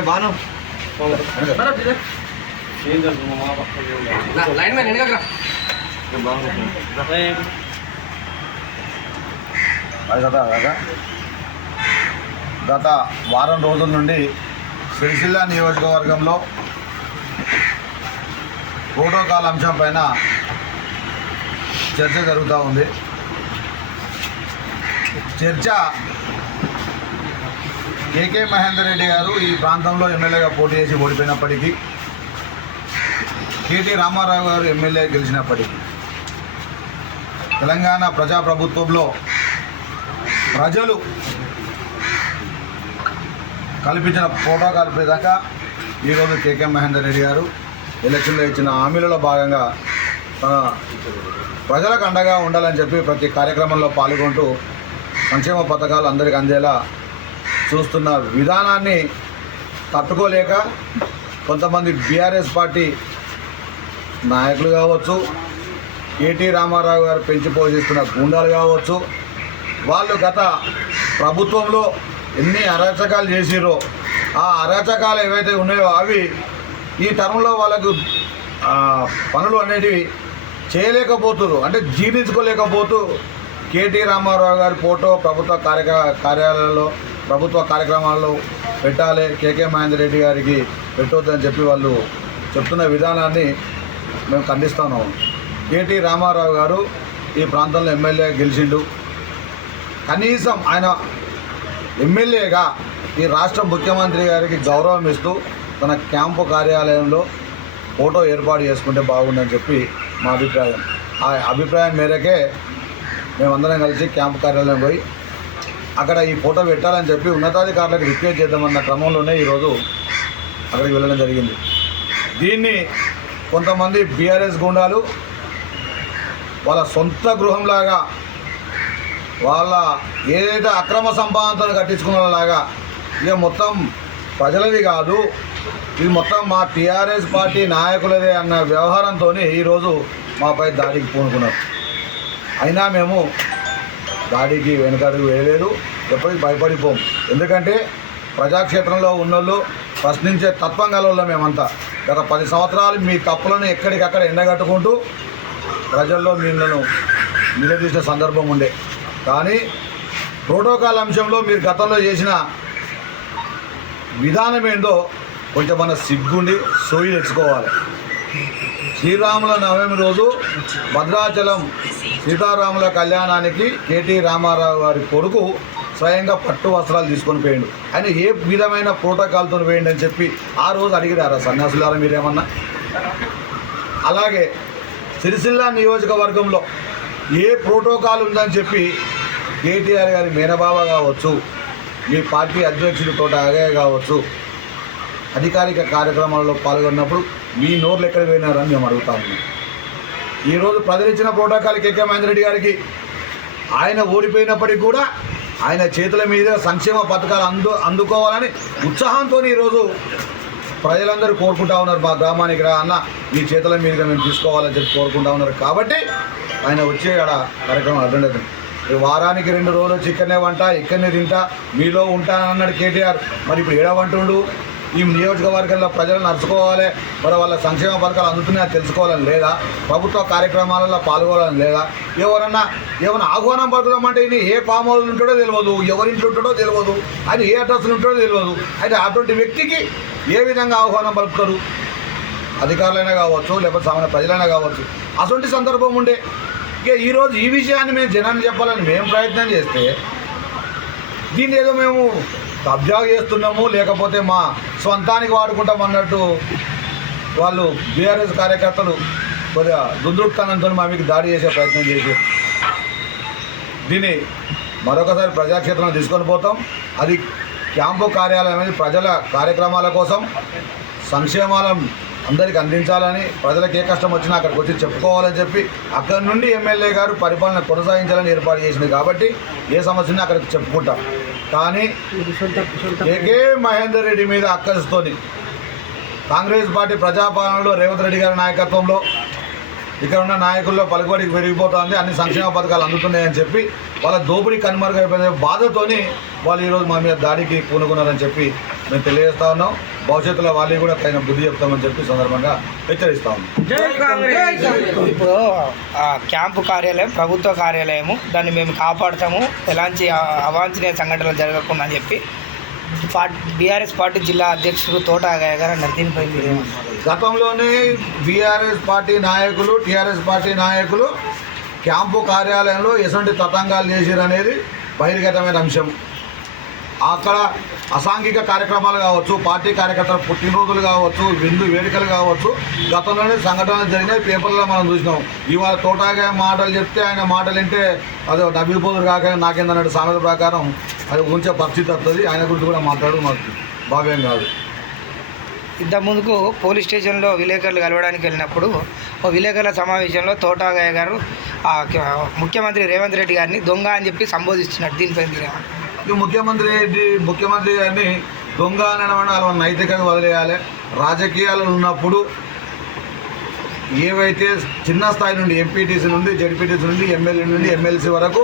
Banu line man గత వారం రోజుల నుండి సిరిసిల్ల నియోజకవర్గంలో ప్రోటోకాల్ అంశం పైన చర్చ జరుగుతూ ఉంది. చర్చ కేకే మహేందర్ రెడ్డి గారు ఈ ప్రాంతంలో ఎమ్మెల్యేగా పోటీ చేసి ఓడిపోయినప్పటికీ కేటీ రామారావు గారు ఎమ్మెల్యే గెలిచినప్పటికీ తెలంగాణ ప్రజాప్రభుత్వంలో ప్రజలు కల్పించిన ప్రోటోకాల్ విధంగా ఈరోజు కేకే మహేందర్ రెడ్డి గారు ఎలక్షన్లో ఇచ్చిన హామీలలో భాగంగా ప్రజలకు అండగా ఉండాలని చెప్పి ప్రతి కార్యక్రమంలో పాల్గొంటూ సంక్షేమ పథకాలు అందరికీ అందేలా చూస్తున్న విధానాన్ని తట్టుకోలేక కొంతమంది బీఆర్ఎస్ పార్టీ నాయకులు కావచ్చు ఏటి రామారావు గారు పెంచి పోషిస్తున్న గుండాలు కావచ్చు వాళ్ళు గత ప్రభుత్వంలో ఎన్ని అరాచకాలు చేసిరో ఆ అరాచకాలు ఏవైతే ఉన్నాయో అవి ఈ టర్మ్లో వాళ్ళకు పనులు అనేటివి చేయలేకపోతున్నారు అంటే జీర్ణించుకోలేకపోతూ కేటీ రామారావు గారి ఫోటో ప్రభుత్వ కార్య కార్యాలయాల్లో ప్రభుత్వ కార్యక్రమాల్లో పెట్టాలి. కేకే మహేందర్ రెడ్డి గారికి పెట్టొద్దని చెప్పి వాళ్ళు చెప్తున్న విధానాన్ని మేము ఖండిస్తాను కేటీ రామారావు గారు ఈ ప్రాంతంలో ఎమ్మెల్యే గెలిచిండు. కనీసం ఆయన ఎమ్మెల్యేగా ఈ రాష్ట్ర ముఖ్యమంత్రి గారికి గౌరవం ఇస్తూ తన క్యాంపు కార్యాలయంలో ఫోటో ఏర్పాటు చేసుకుంటే బాగుందని చెప్పి మా అభిప్రాయం. ఆ అభిప్రాయం మేరకే మేమందరం కలిసి క్యాంపు కార్యాలయం పోయి అక్కడ ఈ ఫోటో పెట్టాలని చెప్పి ఉన్నతాధికారులకు రిక్వెస్ట్ చేద్దామన్న క్రమంలోనే ఈరోజు అక్కడికి వెళ్ళడం జరిగింది. దీన్ని కొంతమంది బీఆర్ఎస్ గుండాలు వాళ్ళ సొంత గృహంలాగా వాళ్ళ ఏదైతే అక్రమ సంపాదనతో కట్టించుకున్నలాగా ఇక మొత్తం ప్రజలది కాదు ఇది మొత్తం మా టీఆర్ఎస్ పార్టీ నాయకులదే అన్న వ్యవహారంతో ఈరోజు మాపై దాడికి పూనుకున్నారు. అయినా మేము దాడికి వెనకడుగు వేయలేదు ఎప్పటికీ భయపడిపోం. ఎందుకంటే ప్రజాక్షేత్రంలో ఉన్నోళ్ళు ప్రశ్నించే తత్వం గలవాళ్ళం మేమంతా. గత పది సంవత్సరాలు మీ తప్పులను ఎక్కడికక్కడ ఎండగట్టుకుంటూ ప్రజల్లో మిమ్మల్ని నిలదీసిన సందర్భం ఉండే. కానీ ప్రోటోకాల్ అంశంలో మీరు గతంలో చేసిన విధానం ఏందో కొంచెం మన సిగ్గుండి సోయి తెచ్చుకోవాలి. శ్రీరాముల నవమి రోజు భద్రాచలం సీతారాముల కళ్యాణానికి కేటీ రామారావు గారి కొడుకు స్వయంగా పట్టు వస్త్రాలు తీసుకొని పోయిండు. ఆయన ఏ విధమైన ప్రోటోకాల్తో పోయిండు అని చెప్పి ఆ రోజు అడిగిరారా సన్యాసులారా మీరేమన్నా? అలాగే సిరిసిల్ల నియోజకవర్గంలో ఏ ప్రోటోకాల్ ఉందని చెప్పి కేటీఆర్ గారి మేనబావ కావచ్చు మీ పార్టీ అధ్యక్షుడు తోట అగయ్య కావచ్చు అధికారిక కార్యక్రమాలలో పాల్గొన్నప్పుడు మీ నోర్లు ఎక్కడ పోయినారని మేము అడుగుతా ఉన్నాం. ఈరోజు ప్రజలిచ్చిన protocol K K Mahender Reddy గారికి ఆయన ఓడిపోయినప్పటికీ కూడా ఆయన చేతుల మీద సంక్షేమ పథకాలు అందు అందుకోవాలని ఉత్సాహంతో ఈరోజు ప్రజలందరూ కోరుకుంటా ఉన్నారు. మా గ్రామానికి రా అన్న మీ చేతుల మీదుగా మేము తీసుకోవాలని చెప్పి కోరుకుంటా ఉన్నారు. కాబట్టి ఆయన వచ్చే ఆడ కార్యక్రమం అటెండ్ అవుతుంది వారానికి రెండు రోజులు చికెనే వంట ఇక్కడనే తింటా మీలో ఉంటా అన్నాడు కేటీఆర్. మరి ఇప్పుడు ఏడా వంటుండు? ఈ నియోజకవర్గంలో ప్రజలను నడుచుకోవాలి మరి వాళ్ళ సంక్షేమ పథకాలు అందుతున్నాయని తెలుసుకోవాలని లేదా ప్రభుత్వ కార్యక్రమాలలో పాల్గొనాలని లేదా ఎవరన్నా ఏమైనా ఆహ్వానం పలుకుదామంటే ఈయన ఏ ఫామ్ హౌస్ ఉంటాడో తెలియదు ఎవరింట్లో ఉంటాడో తెలియదు ఆయన ఏ అడ్రస్లు ఉంటాడో తెలియదు అయితే అటువంటి వ్యక్తికి ఏ విధంగా ఆహ్వానం పలుకుతారు? అధికారులైనా కావచ్చు లేకపోతే సామాన్య ప్రజలైనా కావచ్చు. అటువంటి సందర్భం ఉండే ఇక ఈరోజు ఈ విషయాన్ని మేము జనాన్ని చెప్పాలని మేము ప్రయత్నం చేస్తే దీన్ని ఏదో మేము కబ్జా చేస్తున్నాము లేకపోతే మా సొంతానికి వాడుకుంటాం అన్నట్టు వాళ్ళు బీఆర్ఎస్ కార్యకర్తలు కొద్దిగా దుందుడుతనంతో మా మీకు దాడి చేసే ప్రయత్నం చేసి దీన్ని మరొకసారి ప్రజాక్షేత్రంలో తీసుకొని పోతాం. అది క్యాంపు కార్యాలయం అనేది ప్రజల కార్యక్రమాల కోసం సంక్షేమాలను అందరికి అందించాలని ప్రజలకు ఏ కష్టం వచ్చినా అక్కడికి వచ్చి చెప్పుకోవాలని చెప్పి అక్కడి నుండి ఎమ్మెల్యే గారు పరిపాలన కొనసాగించాలని ఏర్పాటు చేసింది కాబట్టి ఏ సమస్యని అక్కడికి చెప్పుకుంటాం. కానీ ఏకే మహేందర్ రెడ్డి మీద అక్కస్తోని కాంగ్రెస్ పార్టీ ప్రజాపాలనలో రేవంత్ రెడ్డి గారి నాయకత్వంలో ఇక్కడ ఉన్న నాయకుల్లో పలుకుబడికి పెరిగిపోతుంది అన్ని సంక్షేమ పథకాలు అందుతున్నాయని చెప్పి వాళ్ళ దోపిడీ కనుమరుగైపోయిన బాధతోని వాళ్ళు ఈరోజు మా మీద దాడికి పూనుకున్నారని చెప్పి మేము తెలియజేస్తా ఉన్నాం. భవిష్యత్తులో వాళ్ళు కూడా తగిన బుద్ధి చెప్తామని చెప్పి సందర్భంగా హెచ్చరిస్తా ఉన్నాం. ఇప్పుడు ఆ క్యాంపు కార్యాలయం ప్రభుత్వ కార్యాలయము దాన్ని మేము కాపాడుతాము. ఎలాంటి అవాంఛనీయ సంఘటనలు జరగకుండా అని చెప్పి బీఆర్ఎస్ పార్టీ జిల్లా అధ్యక్షుడు తోట గారు అన్నారు. దీనిపై మీరు ఏమంటారు? గతంలోనే బీఆర్ఎస్ పార్టీ నాయకులు టీఆర్ఎస్ పార్టీ నాయకులు క్యాంపు కార్యాలయంలో ఎటువంటి తతంగాలు చేసిరు అనేది బహిర్గతమైన అంశం. అక్కడ అసాంఘిక కార్యక్రమాలు కావచ్చు పార్టీ కార్యకర్తల పుట్టినరోజులు కావచ్చు విందు వేడుకలు కావచ్చు గతంలోనే సంఘటనలు జరిగినాయి పేపర్లో మనం చూసినాం. ఇవాళ తోటాగా మాటలు చెప్తే ఆయన మాటలు వింటే అదే నవ్విపోదురు కాక నాకేందన్నట్టు సామెత ప్రకారం అది ఉంచే పరిస్థితి వస్తుంది. ఆయన గురించి కూడా మాట్లాడడం మాకు భావ్యం కాదు. ఇంతకుముందుకు పోలీస్ స్టేషన్లో విలేకరులు కలవడానికి వెళ్ళినప్పుడు ఓ విలేకరుల సమావేశంలో తోటాగయ్య గారు ముఖ్యమంత్రి రేవంత్ రెడ్డి గారిని దొంగ అని చెప్పి సంబోధిస్తున్నారు. దీనిపై మీరు ఈ ముఖ్యమంత్రి ముఖ్యమంత్రి గారిని దొంగ అనడం వాళ్ళ నైతికంగా వదిలేయాలి. రాజకీయాలు ఉన్నప్పుడు ఏవైతే చిన్న స్థాయి నుండి ఎంపీటీసీ నుండి జడ్పీటీసీ నుండి ఎమ్మెల్యే నుండి ఎమ్మెల్సీ వరకు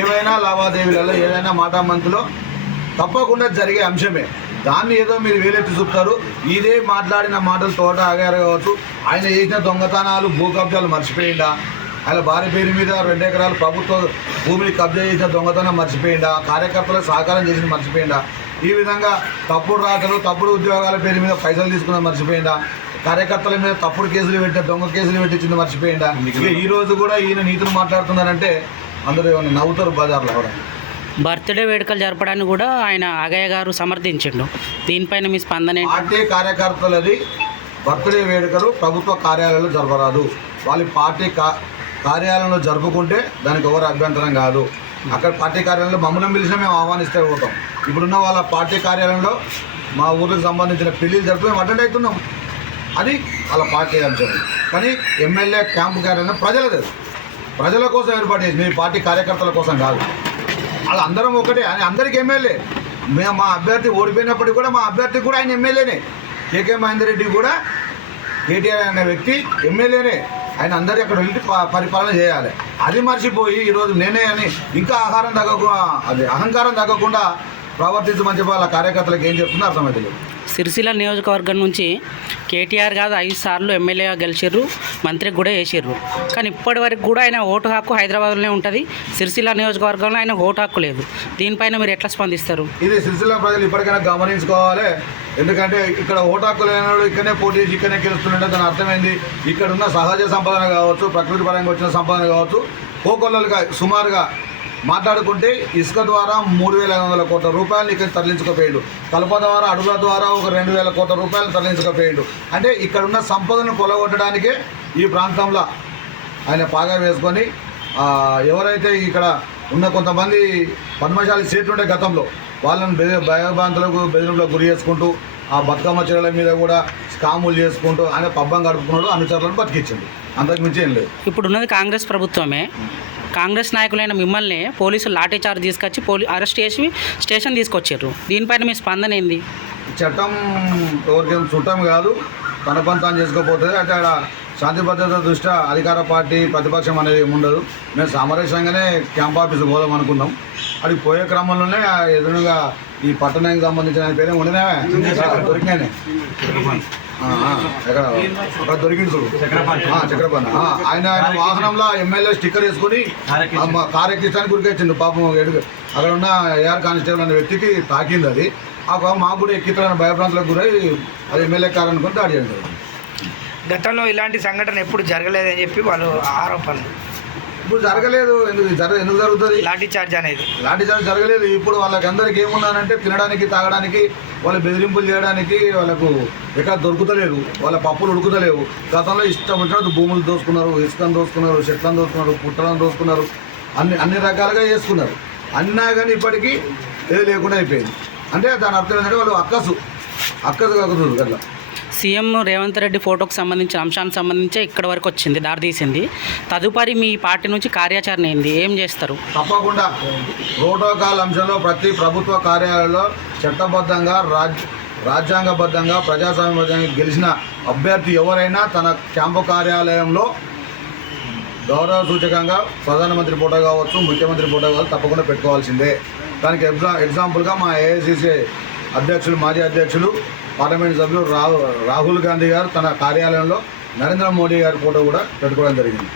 ఏవైనా లావాదేవీలలో ఏదైనా మాటామంతిలో తప్పకుండా జరిగే అంశమే. దాన్ని ఏదో మీరు వేలెత్తి చూపుతారు. ఇదే మాట్లాడిన మాటలు తోట ఆగారు కావచ్చు. ఆయన చేసిన దొంగతనాలు భూకబ్జాలు మర్చిపోయిందా? ఆయన భార్య పేరు మీద రెండు ఎకరాలు ప్రభుత్వ భూమిని కబ్జా చేసిన దొంగతనం మర్చిపోయిందా కార్యకర్తలకు సహకారం చేసిన మర్చిపోయిందా ఈ విధంగా తప్పుడు రాతలు తప్పుడు ఉద్యోగాల పేరు మీద పైసలు తీసుకున్న మర్చిపోయిందా కార్యకర్తల మీద తప్పుడు కేసులు పెట్టే దొంగ కేసులు పెట్టించింది మర్చిపోయిందా ఈ రోజు కూడా ఈయన నీతులు మాట్లాడుతున్నారంటే అందరూ ఏమన్నా నవ్వుతారు బజార్లో కూడా. బర్త్డే వేడుకలు జరపడానికి కూడా ఆయన అగయ్య గారు సమర్థించిండు. దీనిపైన మీ స్పందన పార్టీ కార్యకర్తలది బర్త్డే వేడుకలు ప్రభుత్వ కార్యాలయంలో జరపరాదు. వాళ్ళ పార్టీ కా కార్యాలయంలో జరుపుకుంటే దానికి ఎవరు అభ్యంతరం కాదు. అక్కడ పార్టీ కార్యాలయంలో మమ్మల్ని పిలిచినా మేము ఆహ్వానిస్తే పోతాం ఇప్పుడున్న వాళ్ళ పార్టీ కార్యాలయంలో మా ఊరికి సంబంధించిన పెళ్ళిళ్ళు జరిపి మేము అటెండ్ అవుతున్నాం. అది వాళ్ళ పార్టీ అంశం. కానీ ఎమ్మెల్యే క్యాంపు కార్యాలయం ప్రజలది. ప్రజల కోసం ఏర్పాటు చేసి మీ పార్టీ కార్యకర్తల కోసం కాదు. వాళ్ళందరం ఒకటే. అని అందరికీ ఎమ్మెల్యే. మేము మా అభ్యర్థి ఓడిపోయినప్పటికీ కూడా మా అభ్యర్థి కూడా ఆయన ఎమ్మెల్యేనే. కేకే మహేందర్ రెడ్డి కూడా కేటీఆర్ అనే వ్యక్తి ఎమ్మెల్యేనే. ఆయన అందరి అక్కడ వెళ్ళి పరిపాలన చేయాలి. అది మర్చిపోయి ఈరోజు నేనే అని ఇంకా ఆహారం తగ్గకుండా అది అహంకారం తగ్గకుండా ప్రవర్తించమని చెప్పి వాళ్ళ కార్యకర్తలకు ఏం చెప్తుందో అర్థమవుతుంది సిరిసిల్ల నియోజకవర్గం నుంచి కేటీఆర్ కాదు ఐదు సార్లు ఎమ్మెల్యేగా గెలిచిర్రు మంత్రికి కూడా వేసిర్రు కానీ ఇప్పటి వరకు కూడా ఆయన ఓటు హక్కు హైదరాబాద్లోనే ఉంటుంది. సిరిసిల్ల నియోజకవర్గంలో ఆయన ఓటు హక్కు లేదు. దీనిపైన మీరు ఎట్లా స్పందిస్తారు? ఇది సిరిసిల్ల ప్రజలు ఇప్పటికైనా గమనించుకోవాలి. ఎందుకంటే ఇక్కడ ఓటాకు లేనివాడు ఇక్కడనే పోటీ చేసి ఇక్కడనే గెలుస్తుండే దాని అర్థమైంది. ఇక్కడ ఉన్న సహజ సంపదన కావచ్చు ప్రకృతి పరంగా వచ్చిన సంపాదన కావచ్చు కోకొల్లలుగా సుమారుగా మాట్లాడుకుంటే ఇసుక ద్వారా మూడు వేల ఐదు వందల కోట్ల రూపాయలు ఇక్కడ తరలించకపోయాడు. కలప ద్వారా అడుగుల ద్వారా ఒక రెండు వేల కోట్ల రూపాయలు తరలించకపోయాడు. అంటే ఇక్కడ ఉన్న సంపదను కొలగొట్టడానికే ఈ ప్రాంతంలో ఆయన పాగా వేసుకొని ఎవరైతే ఇక్కడ ఉన్న కొంతమంది పద్మశాలి సీట్లు ఉండే గతంలో వాళ్ళని బె భయభ్రాంతులకు బెదిరింపులకు గురి చేసుకుంటూ ఆ బతుకమ్మ చీరల మీద కూడా స్కాములు చేసుకుంటూ ఆయన పబ్బం గడుపుకున్నాడు అనుచరులను బతికించింది అంతకు మించి ఏం లేదు. ఇప్పుడు ఉన్నది కాంగ్రెస్ ప్రభుత్వమే. కాంగ్రెస్ నాయకులైన మిమ్మల్ని పోలీసులు లాఠీ చార్జ్ తీసుకొచ్చి పోలీ అరెస్ట్ చేసి స్టేషన్ తీసుకొచ్చారు. దీనిపైన మీ స్పందన ఏంది? చట్టం ఎవరికేం చుట్టం కాదు. తన పని తాను చేసుకోపోతుంది అంటే ఆడ శాంతి భద్రత దృష్ట్యా అధికార పార్టీ ప్రతిపక్షం అనేది ఉండదు మేము సామరస్యంగానే క్యాంప్ ఆఫీస్ పోదాం అనుకున్నాం. అది పోయే క్రమంలోనే ఎదురుగా ఈ పట్టణానికి సంబంధించిన పేరే ఉండినావే ఆ, ఎక్కడ? అక్కడ దొరికింది చక్రపాణి ఆయన ఆయన వాహనంలో ఎమ్మెల్యే స్టిక్కర్ వేసుకొని ఆ, మా కారు ఎక్కించడానికి గురికొచ్చిండు పాపం అక్కడ ఉన్న ఏఆర్ కానిస్టేబుల్ అనే వ్యక్తికి తాకింది అది. ఆ మాకు కూడా ఎక్కించాలని భయభ్రాంతులకు గురై అది ఎమ్మెల్యే కారు అనుకుని దాడి చేయడం జరిగింది. గతంలో ఇలాంటి సంఘటన ఎప్పుడు జరగలేదని చెప్పి వాళ్ళు ఆరోపణలు. ఇప్పుడు జరగలేదు ఎందుకు జరగ ఎందుకు జరుగుతుంది? లాఠీ చార్జ్ అనేది. లాంటి చార్జ్ జరగలేదు. ఇప్పుడు వాళ్ళకి అందరికి ఏమున్నానంటే తినడానికి తాగడానికి వాళ్ళు బెదిరింపులు చేయడానికి వాళ్ళకు ఎక్కడ దొరుకుతలేదు వాళ్ళ పప్పులు ఉడుకుతలేవు. గతంలో ఇష్టం వచ్చినట్టు భూములు దోసుకున్నారు ఇసుకను దోసుకున్నారు చెట్లను దోసుకున్నారు పుట్టలను దోసుకున్నారు. అన్ని అన్ని రకాలుగా చేసుకున్నారు. అన్నా కానీ ఇప్పటికీ ఏది లేకుండా అయిపోయింది. అంటే దాని అర్థం ఏంటంటే వాళ్ళు అక్కసు. అక్కసు కాకుతుంది అట్లా. సీఎం రేవంత్ రెడ్డి ఫోటోకు సంబంధించిన అంశానికి సంబంధించి ఇక్కడ వరకు వచ్చింది దారితీసింది. తదుపరి మీ పార్టీ నుంచి కార్యాచరణ ఏంది? ఏం చేస్తారు? తప్పకుండా. ప్రోటోకాల్ అంశంలో ప్రతి ప్రభుత్వ కార్యాలయంలో చట్టబద్ధంగా రాజ్ రాజ్యాంగబద్ధంగా ప్రజాస్వామ్యబద్ధంగా గెలిచిన అభ్యర్థి ఎవరైనా తన క్యాంపు కార్యాలయంలో గౌరవ సూచకంగా ప్రధానమంత్రి ఫోటో కావచ్చు ముఖ్యమంత్రి ఫోటో కావచ్చు తప్పకుండా పెట్టుకోవాల్సిందే. దానికి ఎగ్జా ఎగ్జాంపుల్గా మా ఏఐసిసి అధ్యక్షులు మాజీ అధ్యక్షులు పార్లమెంట్ సభ్యులు రాహుల్ గాంధీ గారు తన కార్యాలయంలో నరేంద్ర మోడీ గారి ఫోటో కూడా పెట్టుకోవడం జరిగింది.